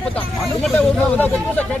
அதிகாரி வந்திருக்காங்க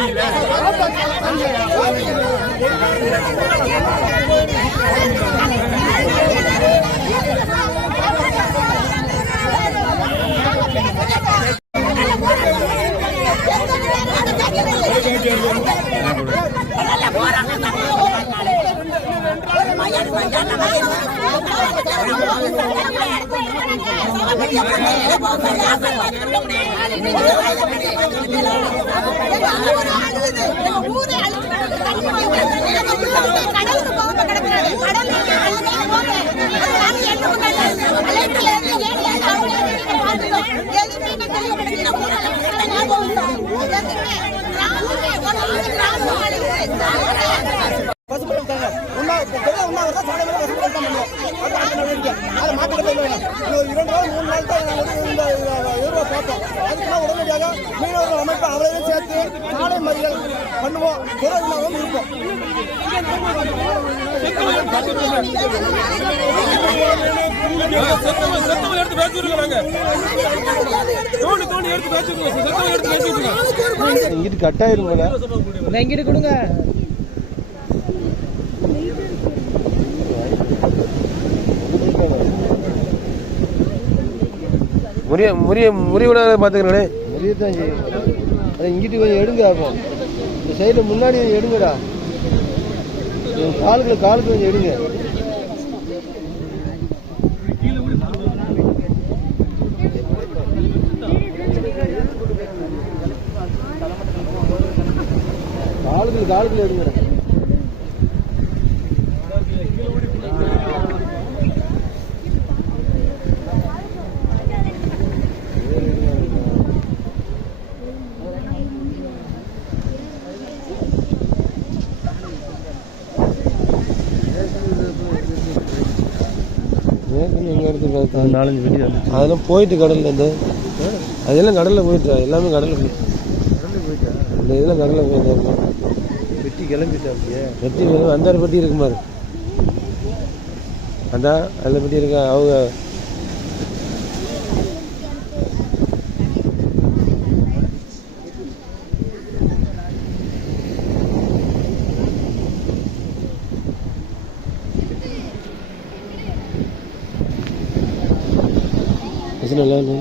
தெரியல போறாங்க. கடலுக்கு உண்ணா- தொடர்ந்து சாலை பண்ணுவோம். அது நடவடிக்கை. அதை இரண்டு நாள், மூணு நாள் தான் இந்த எதிர்ப்பை பார்ப்போம். அதுக்குலாம் உடனடியாக மீனவர்கள் அமைப்பு அவரையும் சேர்த்து சாலை மறியல் பண்ணுவோம் துறையினாவும் இருப்போம் செத்தவங்க எடுத்து எடுத்து எடுத்து இங்கிட்டு கட்டாயிரும் போல இங்கிட்டு கொடுங்க முறிய முறிய முறிவிடாத பாத்துக்கிறே முடியத்தான் செய்யும். அதை இங்கிட்டு கொஞ்சம் எடுங்க அப்போ. இந்த சைடில் முன்னாடி கொஞ்சம் எடுங்கடா. காலுக்கு காலுக்கு கொஞ்சம் எடுங்க. காலுக்கு காலுக்கு எடுங்கடா. நாலஞ்சு வெடி அதெல்லாம் போயிட்டு கடல்ல இருந்து அதெல்லாம் கடல்ல போயிட்டு எல்லாமே கடல்ல போயிட்டு? இந்த இதெல்லாம் கடல்ல போயிட்டு? வெட்டி கிளம்பிட்டா அப்படியே? வெட்டி அந்தாறு பெட்டி இருக்கு பாரு. அதான் அதில் பெட்டி இருக்கா? அவங்க பிரச்சனை இல்லை